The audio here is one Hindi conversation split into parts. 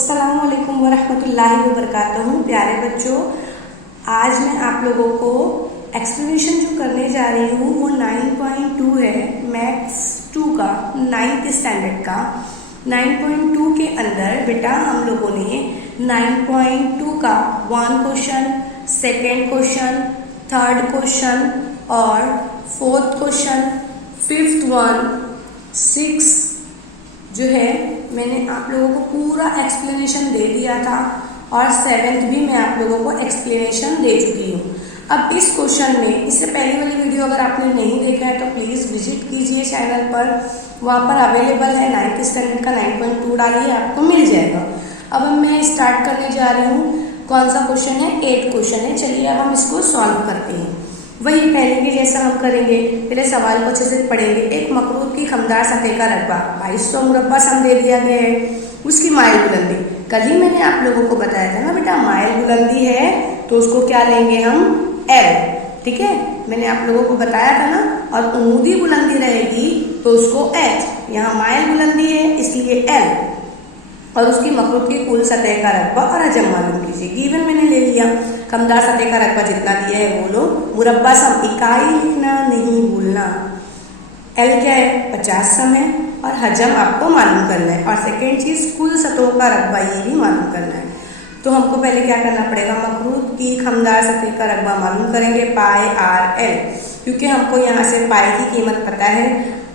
अस्सलामु अलैकुम वरहमतुल्लाहि वबरकातुहू। प्यारे बच्चों, आज मैं आप लोगों को एक्सप्लेनेशन जो करने जा रही हूँ वो 9.2 है, मैथ्स 2 का, 9th स्टैंडर्ड का। 9.2 के अंदर बेटा हम लोगों ने 9.2 का 1 question, second question, third question और फोर्थ क्वेश्चन, फिफ्थ वन, 6 जो है मैंने आप लोगों को पूरा एक्सप्लेनेशन दे दिया था और 7th भी मैं आप लोगों को एक्सप्लेनेशन दे चुकी हूँ। अब इस क्वेश्चन में, इससे पहले वाली वीडियो अगर आपने नहीं देखा है तो प्लीज़ विजिट कीजिए चैनल पर, वहाँ पर अवेलेबल है। 9th स्टैंडर्ड का 9.2 डालिए, आपको मिल जाएगा। अब मैं स्टार्ट करने जा रही हूँ। कौन सा क्वेश्चन है? 8 क्वेश्चन है। चलिए अब हम इसको सॉल्व करते हैं। वही पहले के जैसा हम करेंगे। पहले सवाल को अच्छे से पढ़ेंगे। एक मकरूद की खमदार सतह का रकबा 2200 मुरब्बा सम दे दिया गया है। उसकी माइल बुलंदी, कल ही मैंने आप लोगों को बताया था ना बेटा, माइल बुलंदी है तो उसको क्या लेंगे हम? L। ठीक है, मैंने आप लोगों को बताया था ना। और उमूदी बुलंदी रहेगी तो उसको H। यहाँ माइल बुलंदी है इसलिए L। और उसकी मखलूक की कुल सतह का रकबा और हजम मालूम कीजिए। गिवन मैंने ले लिया, खमदार सतह का रकबा जितना दिया है बोलो। मुरब्बा सम, इकाई लिखना नहीं भूलना। L क्या है? 50 सम है और हजम आपको मालूम करना है। और सेकेंड चीज़, कुल सतहों का रकबा ये भी मालूम करना है। तो हमको पहले क्या करना पड़ेगा? मखलूक की खमदार सतह का रकबा मालूम करेंगे, पाई आर एल। क्योंकि हमको यहाँ से पाई की कीमत पता है,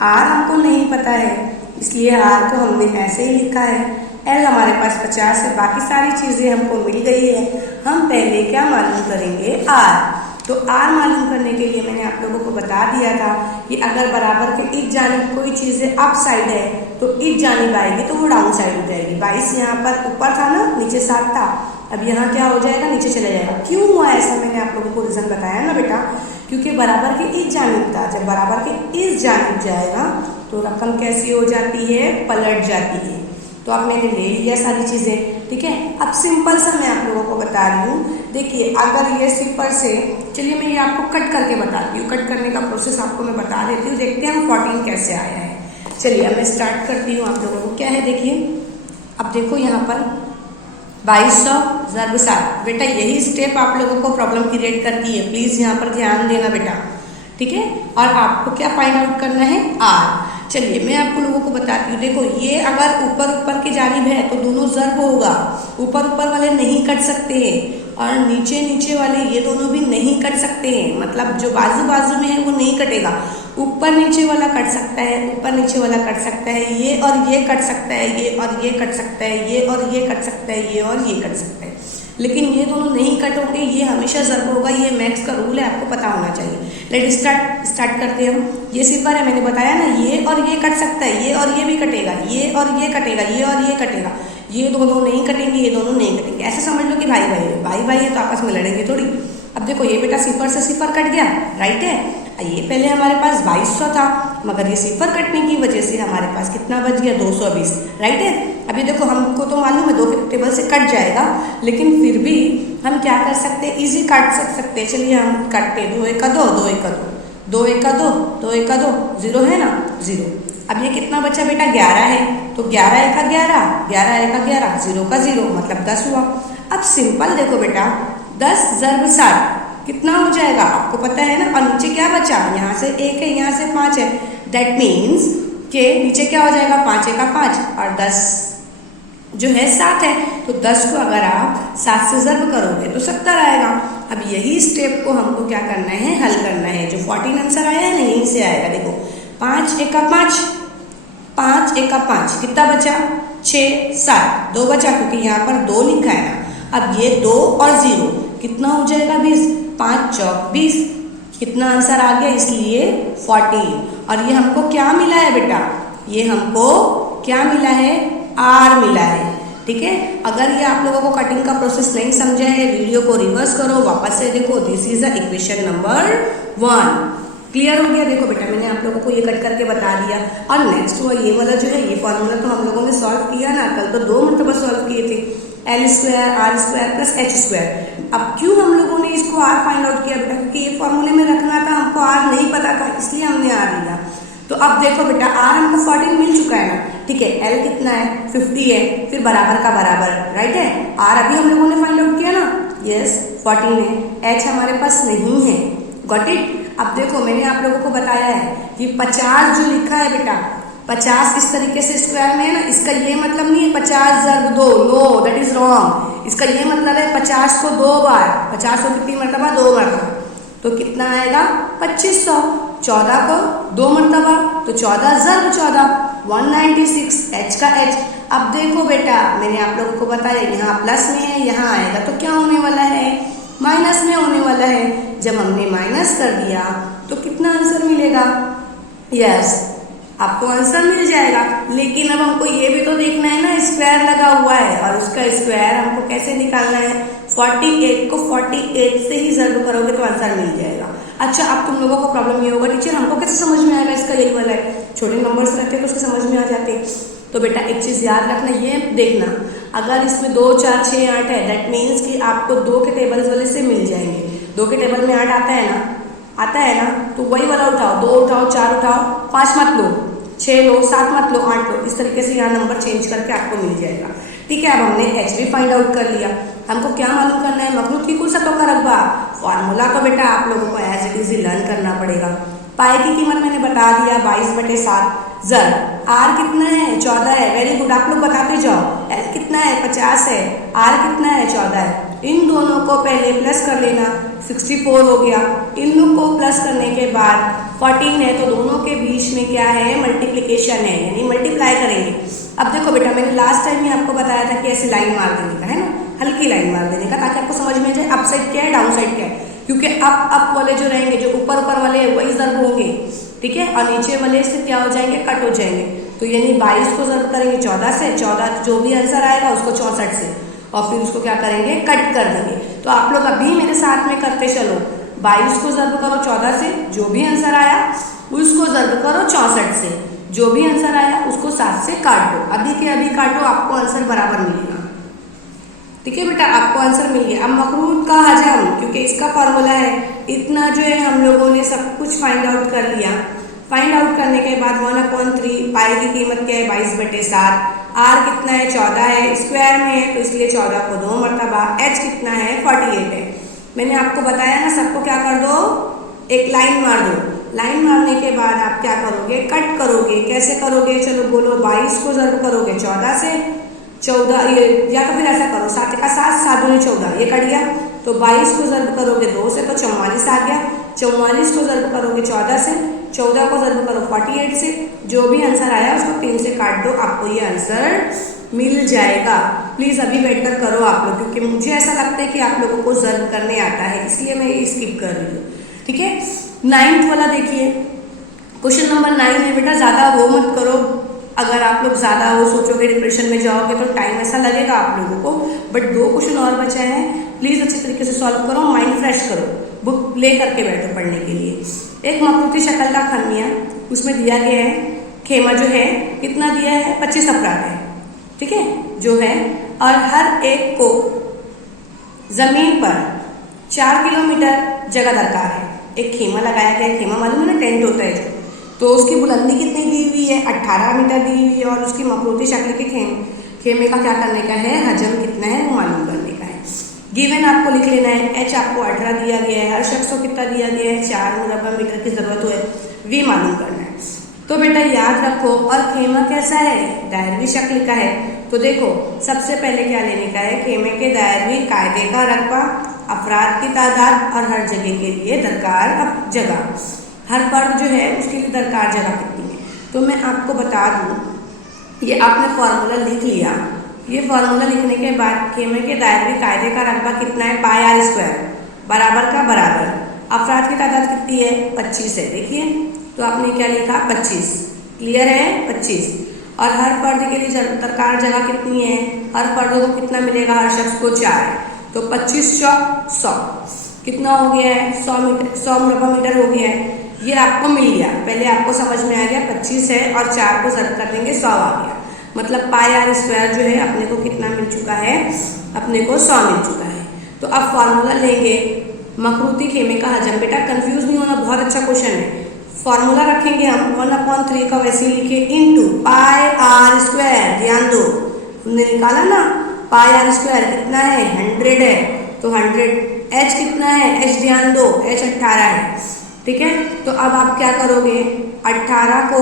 आर हमको नहीं पता है, इसलिए आर को हमने ऐसे ही लिखा है। एल हमारे पास 50 है, बाकी सारी चीज़ें हमको मिल गई है। हम पहले क्या मालूम करेंगे? आर। तो आर मालूम करने के लिए मैंने आप लोगों को बता दिया था कि अगर बराबर के एक जानिब कोई चीज़ें अप साइड है तो एक जानिब आएगी तो वो डाउन साइड हो जाएगी। 22 यहाँ पर ऊपर था ना, नीचे 7 था, अब यहाँ क्या हो जाएगा? नीचे चला जाएगा। क्यों हुआ ऐसा? मैंने आप लोगों को रीज़न बताया ना बेटा, क्योंकि बराबर के एक जानिब था। जब बराबर के इस जानिब जाएगा तो रकम कैसी हो जाती है? पलट जाती है। तो आप मैंने ले लिया सारी चीज़ें, ठीक है। अब सिंपल सा मैं आप लोगों को बता रही हूँ। देखिए, अगर ये सिपर से, चलिए मैं ये आपको कट करके बताती हूँ। कट करने का प्रोसेस आपको मैं बता देती हूँ। देखते हैं हम 14 कैसे आया है। चलिए अब मैं स्टार्ट करती हूँ। आप लोगों को क्या है, देखिए अब देखो यहाँ पर 2200 ज़रब 7। बेटा यही स्टेप आप लोगों को प्रॉब्लम क्रिएट करती है, प्लीज़ यहाँ पर ध्यान देना बेटा, ठीक है। और आपको क्या फाइंड आउट करना है? आर। चलिए मैं आपको लोगों को बताती हूँ। देखो ये अगर ऊपर ऊपर की जानिब है तो दोनों ज़रब होगा, ऊपर ऊपर वाले नहीं कट सकते हैं और नीचे नीचे वाले ये दोनों भी नहीं कट सकते हैं। मतलब जो बाजू बाजू में है वो नहीं कटेगा, ऊपर नीचे वाला कट सकता है, ऊपर नीचे वाला कट सकता है, ये और ये कट सकता है, ये और ये कट सकता है, ये और ये कट सकता है, ये और ये कट सकता है, लेकिन ये दोनों नहीं कट होंगे, ये हमेशा ज़रब होगा। ये मैथ्स का रूल है, आपको पता होना चाहिए। लेट स्टार्ट करते हैं हम। ये सिपर है, मैंने बताया ना, ये और ये कट सकता है, ये और ये भी कटेगा, ये और ये कटेगा, ये और ये कटेगा, ये दोनों नहीं कटेंगे, ये दोनों नहीं कटेंगे। ऐसे समझ लो कि भाई भाई है, भाई भाई है तो आपस में लड़ेंगे थोड़ी। अब देखो ये बेटा सिपर से सिपर कट गया, राइट है। ये पहले हमारे पास 2200 था, मगर ये सिपर कटने की वजह से हमारे पास कितना बच गया? 220, राइट है। अभी देखो हमको तो मालूम है 2 के टेबल से कट जाएगा, लेकिन फिर भी हम क्या कर सकते हैं? इजी काट सकते हैं। चलिए हम काटते, 2 1 2, 2 1 2, 2 1 2, 2 1 2, 0 है ना, 0। अब ये कितना बचा बेटा? 11 है, तो 11 1 11, 11 1 11, 0 का 0 मतलब 10 हुआ। अब सिंपल देखो बेटा, 10 ज़रब 7 कितना हो जाएगा? आपको पता है ना। और नीचे क्या बचा? यहाँ से 1 है, यहाँ से 5 है, दैट मीन्स के नीचे क्या हो जाएगा? 5 1 5 और 10 जो है 7 है, तो 10 को अगर आप 7 से ज़रब करोगे तो 70 आएगा। अब यही स्टेप को हमको क्या करना है? हल करना है। जो 14 आंसर आया है ना, यहीं से आएगा। देखो 5 1 5, 5 1 5, कितना बचा? 6 7, 2 बचा, क्योंकि यहाँ पर 2 लिखा है ना। अब ये 2 और 0 कितना हो जाएगा? 20, 5 चौक 20, कितना आंसर आ गया? इसलिए 14। और ये हमको क्या मिला है बेटा? ये हमको क्या मिला है? आर मिला है, ठीक है। अगर ये आप लोगों को कटिंग का प्रोसेस नहीं समझा है, वीडियो को रिवर्स करो, वापस से देखो। This is the equation number 1। Clear हो गया? देखो बेटा मैंने आप लोगों को ये कट करके बता दिया। और नेक्स्ट हुआ ये वाला जो है, ये फॉर्मूला तो हम लोगों ने सॉल्व किया ना, कल तो 2 मरतबा सॉल्व किए थे। L² R² plus H²। अब क्यों हम लोगों ने इसको R फाइंड आउट किया बेटा? क्योंकि ये फॉर्मूले में रखना था, हमको R नहीं पता था, इसलिए हमने R लिया। तो अब देखो बेटा, R हमको 14 मिल चुका है ना, ठीक है, एल कितना है 50 है, फिर बराबर का बराबर, राइट है। आर अभी हम लोगों ने फाइंड आउट किया ना, यस 14 है। एच हमारे पास नहीं है, गॉट इट। अब देखो मैंने आप लोगों को बताया है कि 50 जो लिखा है बेटा, 50 इस तरीके से स्क्वायर में है ना, इसका ये मतलब नहीं है 50 ज़रब 2, नो दैट इज रॉन्ग। इसका ये मतलब है 50 को 2 बार, 50 को कितनी मरतबा, 2 मरतबा, तो कितना आएगा 2500। 14 को 2 मरतबा तो 14 ज़रब 14, 196, एच का एच। अब देखो बेटा मैंने आप लोगों को बताया यहाँ प्लस में है, यहाँ आएगा तो क्या होने वाला है, माइनस में होने वाला है। जब हमने माइनस कर दिया तो कितना आंसर मिलेगा, यस आपको आंसर मिल जाएगा। लेकिन अब हमको ये भी तो देखना है ना, स्क्वायर लगा हुआ है और उसका स्क्वायर हमको कैसे निकालना है, 48 को 48 से ही ज़रब करोगे तो आंसर मिल जाएगा। अच्छा अब तुम लोगों को प्रॉब्लम ये होगा टीचर हमको कैसे समझ में आएगा इसका यही वाला है, छोटे नंबर्स रखते तो उसके समझ में आ जाते। तो बेटा एक चीज़ याद रखना, ये देखना अगर इसमें 2 4 6 8 है दैट मीन्स कि आपको 2 के टेबल्स वाले से मिल जाएंगे। 2 के टेबल में 8 आता है ना, आता है ना, तो वही वाला उठाओ, 2 उठाओ, 4 उठाओ, 5 मत लो, 6 लो, 7 मत लो, 8 लो, इस तरीके से यहाँ नंबर चेंज करके आपको मिल जाएगा। ठीक है, अब हमने एच भी फाइंड आउट कर लिया। हमको क्या मालूम करना है, मखलूत की कुल सतहों का रकबा। फॉर्मूला को बेटा आप लोगों को एज इट इज लर्न करना पड़ेगा। पाई की कीमत मैंने बता दिया 22/7, ज़रब आर कितना है 14 है, वेरी गुड आप लोग बताते जाओ। एल कितना है 50 है, आर कितना है 14 है। इन दोनों को पहले प्लस कर लेना, 64 हो गया। इन लोग को प्लस करने के बाद 14 है तो दोनों के बीच में क्या है, मल्टीप्लिकेशन है, यानी मल्टीप्लाई करेंगे। अब देखो बेटा मैंने लास्ट टाइम ही आपको बताया था कि ऐसी लाइन मार देने का है ना, हल्की लाइन मार देने का, ताकि आपको समझ में जाए अप साइड क्या है डाउन साइड क्या है। क्योंकि अप वाले जो रहेंगे, जो ऊपर वाले हैं वही ज़रब होंगे, ठीक है, और नीचे वाले से क्या हो जाएंगे, कट हो जाएंगे। तो यानी 22 को ज़रब करेंगे 14 से, 14 जो भी आंसर आएगा उसको 64 से, और फिर उसको क्या करेंगे, कट कर देंगे। तो आप लोग अभी मेरे साथ में करते चलो, 22 को ज़रब करो 14 से, जो भी आंसर आया उसको ज़रब करो 64 से, जो भी आंसर आया उसको 7 से काट दो। अभी के अभी काटो, आपको आंसर बराबर मिलेगा। ठीक है बेटा, आपको आंसर मिल गया। अब मखरूत का हजम, क्योंकि इसका फॉर्मूला है, इतना जो है हम लोगों ने सब कुछ फाइंड आउट कर लिया। फाइंड आउट करने के बाद 1/3, पाई की कीमत क्या है 22/7, आर कितना है 14 है, स्क्वायर में है तो इसलिए 14 को 2 मरतबा, एच कितना है 48 है। मैंने आपको बताया ना, सबको क्या कर दो, एक लाइन मार दो। लाइन मारने के बाद आप क्या करोगे, कट करोगे। कैसे करोगे, चलो बोलो, 22 को ज़रब करोगे 14 से, 14 ये, या तो फिर ऐसा करो 7 का 7, 7 दूनी 14, ये कट गया, तो 22 को ज़रब करोगे 2 से तो 44 आ गया। 44 को ज़रब करोगे 14 से, 14 को ज़रब करो 48 से, जो भी आंसर आया उसको 3 से काट दो, आपको ये आंसर मिल जाएगा। प्लीज़ अभी बैठकर करो आप लोग, क्योंकि मुझे ऐसा लगता है कि आप लोगों को ज़रब करने आता है, इसलिए मैं ये स्किप कर रही हूँ। ठीक है, 9th वाला देखिए, क्वेश्चन नंबर 9 है बेटा, ज़्यादा वो मत करो। अगर आप लोग ज़्यादा वो सोचोगे, डिप्रेशन में जाओगे तो टाइम ऐसा लगेगा आप लोगों को, बट 2 क्वेश्चन और बचे हैं, प्लीज़ अच्छे तरीके से सॉल्व करो, माइंड फ्रेश करो, बुक ले करके बैठो पढ़ने के लिए। एक मखरूती शक्ल का खामिया, उसमें दिया गया है, खेमा जो है कितना दिया है, 25 अफराद है, ठीक है जो है, और हर एक को ज़मीन पर 4 किलोमीटर जगह दरकार है। एक खेमा लगाया गया है, खेमा मालूम है ना, टेंट होता है जो, तो उसकी बुलंदी कितनी दी हुई है, 18 मीटर दी हुई है, और उसकी मखरूती शक्ल के खेमे का क्या करने का है, हजम कितना है वो मालूम करने का है। गिवन आपको लिख लेना है, एच आपको 18 दिया गया है, हर शख्स को कितना दिया गया है, 4 मुरब्बा मीटर की ज़रूरत है, वी मालूम करना है। तो बेटा याद रखो, और खेमा कैसा है, दायरवी शक्ल का है। तो देखो सबसे पहले क्या लेने का है, खेमे के दायरवी कायदे का रकबा, अफराद की तादाद, और हर जगह के लिए दरकार जगह, हर फर्द जो है उसके लिए दरकार जगह कितनी है। तो मैं आपको बता दूँ, ये आपने फार्मूला लिख लिया। ये फार्मूला लिखने के बाद खेमे के दायरवी कायदे का रकबा कितना है, पाई आर स्क्वायर, बराबर का बराबर, अफराद की तादाद कितनी है 25 है। देखिए तो आपने क्या लिखा 25, क्लियर है 25, और हर फर्द के लिए दरकार जगह कितनी है, हर फर्द को कितना मिलेगा, हर शख्स को 4, तो 25 चौक 100, कितना हो गया है 100 मीटर, 100 मुरब्बा मीटर हो गया है। ये आपको मिल गया, पहले आपको समझ में आ गया 25 है और 4 को ज़रब कर देंगे 100 आ गया, मतलब पाई आर स्क्वायर जो है अपने को कितना मिल चुका है, अपने को 100 मिल चुका है। तो अब फार्मूला लेंगे मखरूती खेमे का हजम। बेटा कंफ्यूज नहीं होना, बहुत अच्छा क्वेश्चन है। फॉर्मूला रखेंगे हम 1/3 का वैसे ही लिखे इंटू पाई आर स्क्वायर। ध्यान दो, हमने निकाला ना पाई आर स्क्वायर कितना है 100 है, तो 100 एच कितना है, एच ध्यान दो एच 18 है। ठीक है, तो अब आप क्या करोगे 18 को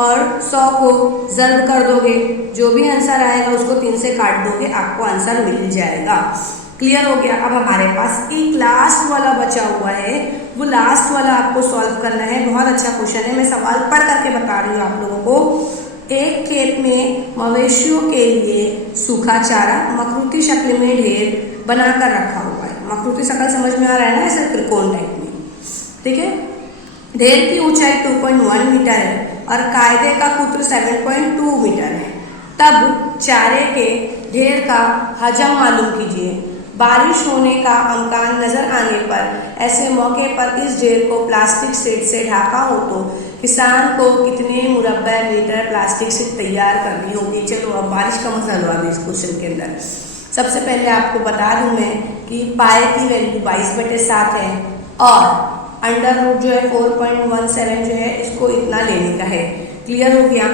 और 100 को ज़र्ब कर दोगे, जो भी आंसर आएगा उसको 3 से काट दोगे, आपको आंसर मिल जाएगा। क्लियर हो गया। अब हमारे पास एक लास्ट वाला बचा हुआ है, वो लास्ट वाला आपको सॉल्व करना है। बहुत अच्छा क्वेश्चन है, मैं सवाल पढ़ करके बता रही हूँ आप लोगों को। एक खेत में मवेशियों के लिए सूखा चारा मखरूती शक्ल में ढेर बनाकर रखा हुआ है। मखरूती शक्ल समझ में आ रहा है ना, ऐसे त्रिकोण टाइप में। ठीक है, ढेर की ऊंचाई 2.1 मीटर है और कायदे का कुत्र 7.2 मीटर है। तब चारे के ढेर का हजम मालूम कीजिए। बारिश होने का इम्कान नजर आने पर ऐसे मौके पर इस ढेर को प्लास्टिक शीट से ढका हो तो किसान को कितने मुरब्बा मीटर प्लास्टिक शीट तैयार करनी होगी। चलो अब बारिश का मजा लो अभी इस क्वेश्चन के अंदर। सबसे पहले आपको बता दूं मैं कि पाई की वैल्यू 22/7 है और अंडर रूट जो है 4.17 जो है इसको इतना लेने का है। क्लियर हो गया,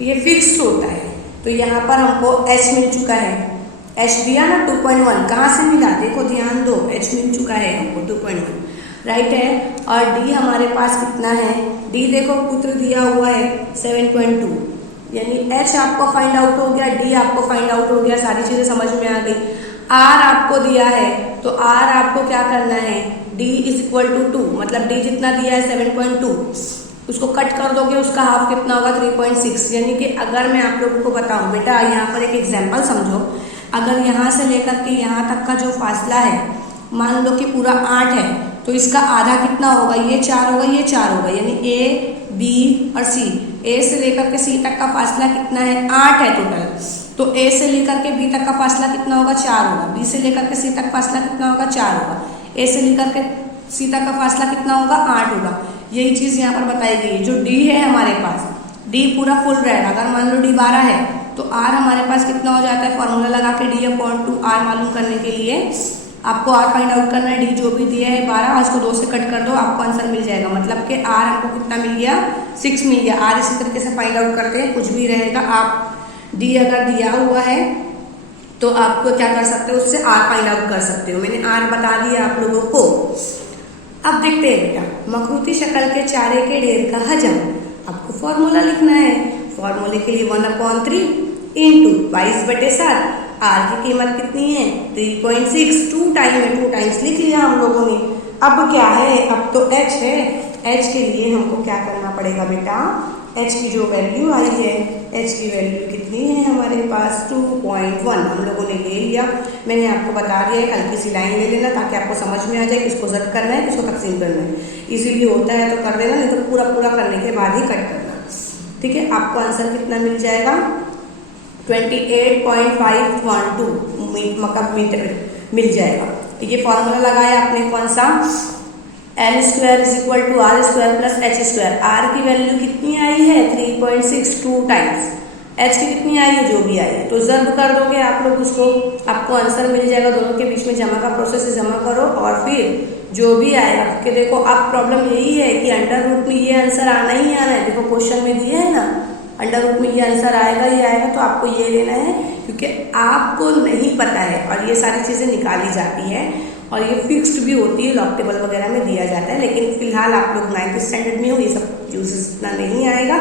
ये फिक्स्ड होता है। तो यहाँ पर हमको h मिल चुका है, h दिया ना 2.1, कहाँ से मिला देखो ध्यान दो, h मिल चुका है हमको 2.1 राइट है। और d हमारे पास कितना है, d देखो पुत्र दिया हुआ है 7.2, यानी h आपको फाइंड आउट हो गया, d आपको फाइंड आउट हो गया, सारी चीजें समझ में आ गई। r आपको दिया है तो r आपको क्या करना है, d = 2, मतलब d जितना दिया है 7.2, उसको कट कर दोगे, उसका हाफ कितना होगा 3.6। यानी कि अगर मैं आप लोगों को बताऊं बेटा, यहाँ पर एक एग्जांपल समझो, अगर यहाँ से लेकर के यहाँ तक का जो फासला है मान लो कि पूरा 8 है, तो इसका आधा कितना होगा, ये 4 होगा, ये 4 होगा, यानी a b और c, a से लेकर के c तक का फासला कितना है 8 है टोटल। तो a से लेकर के b तक का फासला कितना होगा 4 होगा, b से लेकर के c तक फासला कितना होगा 4 होगा, a से लेकर के c तक का फासला कितना होगा 8 होगा। यही चीज़ यहाँ पर बताई गई है। जो d है हमारे पास, d पूरा फुल रहेगा। अगर मान लो d 12 है तो r हमारे पास कितना हो जाता है, फॉर्मूला लगा के d/2r मालूम करने के लिए आपको r फाइंड आउट करना है। d जो भी दिया है 12, उसको 2 से कट कर दो, आपको आंसर मिल जाएगा। मतलब कि r हमको कितना मिल गया 6 मिल गया। r इसी तरीके से फाइंड आउट करते हैं, कुछ भी रहेगा। आप d अगर दिया हुआ है तो आपको क्या कर सकते हो, उससे r फाइंड आउट कर सकते हो। मैंने r बता दिया आप लोगों को। अब देखते हैं बेटा, मखरूती शक्ल के चारे के ढेर का हजम, आपको फॉर्मूला लिखना है। फॉर्मूले के लिए 1/3 इंटू 22/7, आर की कीमत कितनी है 3.6, 2 टाइम है, 2 टाइम्स लिख लिया हम लोगों ने। अब क्या है, अब तो h है, h के लिए हमको क्या करना पड़ेगा बेटा, h की जो वैल्यू आई है, h की वैल्यू कितनी है हमारे पास 2.1 हम लोगों ने ले लिया। मैंने आपको बता दिया है, हल्की सी लाइन ले लेना ताकि आपको समझ में आ जाए किसको ज़ब्त करना है, किसको तकसीम करना है। इजीली होता है तो कर देना, नहीं तो पूरा पूरा करने के बाद ही कट करना। ठीक है, आपको आंसर कितना मिल जाएगा 28.512 मीटर मिल जाएगा। ये फॉर्मूला लगाया आपने कौन सा, l² = r² + h²। r की वैल्यू कितनी आई है 3.62 टाइम्स, h की कितनी आई है, जो भी आई है, तो ज़ब्त कर दोगे आप लोग उसको, आपको आंसर मिल जाएगा। दोनों के बीच में जमा का प्रोसेस है, जमा करो और फिर जो भी आएगा, कि देखो अब प्रॉब्लम यही है कि अंडर रूट में ये आंसर आना ही आना है। देखो क्वेश्चन में दिया है ना, अंडर रूट में ये आंसर आएगा ही आएगा, तो आपको ये लेना है क्योंकि आपको नहीं पता है और ये सारी चीज़ें निकाली जाती है और ये फिक्स्ड भी होती है, लॉग टेबल वगैरह में दिया जाता है। लेकिन फिलहाल आप लोग 9th स्टैंडर्ड में हो, ये सब यूजेस इतना नहीं आएगा।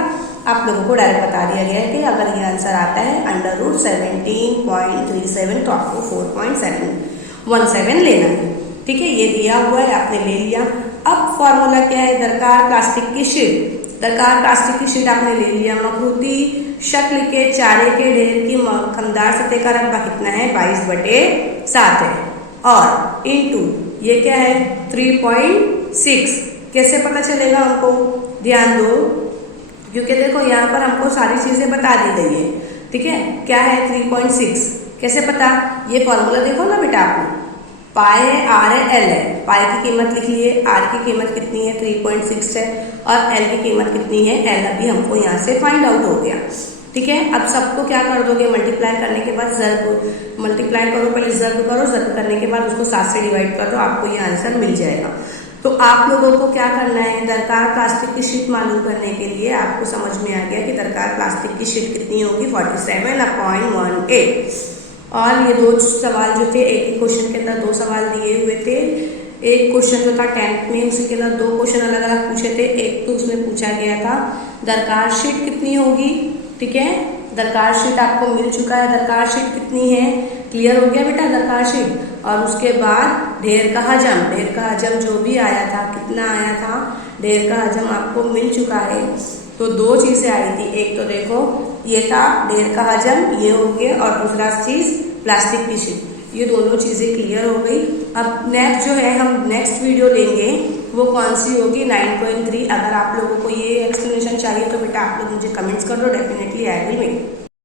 आप लोगों को डायरेक्ट बता दिया गया है कि अगर ये आंसर आता है अंडर रूट 17.37 तो आपको 4.717 लेना है। ठीक है, ये दिया हुआ है, आपने ले लिया। अब फॉर्मूला क्या है, दरकार प्लास्टिक की शीट, दरकार प्लास्टिक की शीट आपने ले लिया। मखरूती शक्ल के चारे के ढेर की खमदार सतह का रकबा कितना है 22/7 है और इंटू ये क्या है 3.6। कैसे पता चलेगा हमको, ध्यान दो, क्योंकि देखो यहाँ पर हमको सारी चीज़ें बता दी गई है। ठीक है, क्या है 3.6, कैसे पता, ये फॉर्मूला देखो ना बेटा, आपने पाई है, आर है, एल है। पाई की कीमत लिख लिए, आर की कीमत कितनी है 3.6 है और एल की कीमत कितनी है, एल अभी हमको यहाँ से फाइंड आउट हो गया। ठीक है, अब सबको क्या कर दोगे, मल्टीप्लाई करने के बाद ज़र्ब, मल्टीप्लाई करो, पहले ज़र्ब करो, ज़र्ब करने के बाद उसको 7 से डिवाइड कर दो, आपको ये आंसर मिल जाएगा। तो आप लोगों को क्या करना है, दरकार प्लास्टिक की शीट मालूम करने के लिए आपको समझ में आ गया कि दरकार प्लास्टिक की शीट कितनी होगी, 47/18। और ये दो सवाल जो थे, एक ही क्वेश्चन के अंदर दो सवाल दिए हुए थे। एक क्वेश्चन जो था 10th में, उसी के अंदर दो क्वेश्चन अलग अलग पूछे थे। एक तो उसमें पूछा गया था दरकार शीट कितनी होगी, ठीक है, दरकार शीट आपको मिल चुका है, दरकार शीट कितनी है, क्लियर हो गया बेटा दरकार शीट। और उसके बाद ढेर का हजम जो भी आया था, कितना आया था, ढेर का हजम आपको मिल चुका है। तो दो चीज़ें आई थी, एक तो देखो ये था ढेर का हजम, ये हो गया, और दूसरा चीज़ प्लास्टिक की शीट, ये दोनों चीज़ें क्लियर हो गई। अब नेक्स्ट जो है हम नेक्स्ट वीडियो लेंगे, वो कौन सी होगी, 9.3। अगर आप लोगों को ये एक्सप्लेनेशन चाहिए तो बेटा आप लोग मुझे कमेंट्स कर दो, डेफिनेटली आई विल मेक।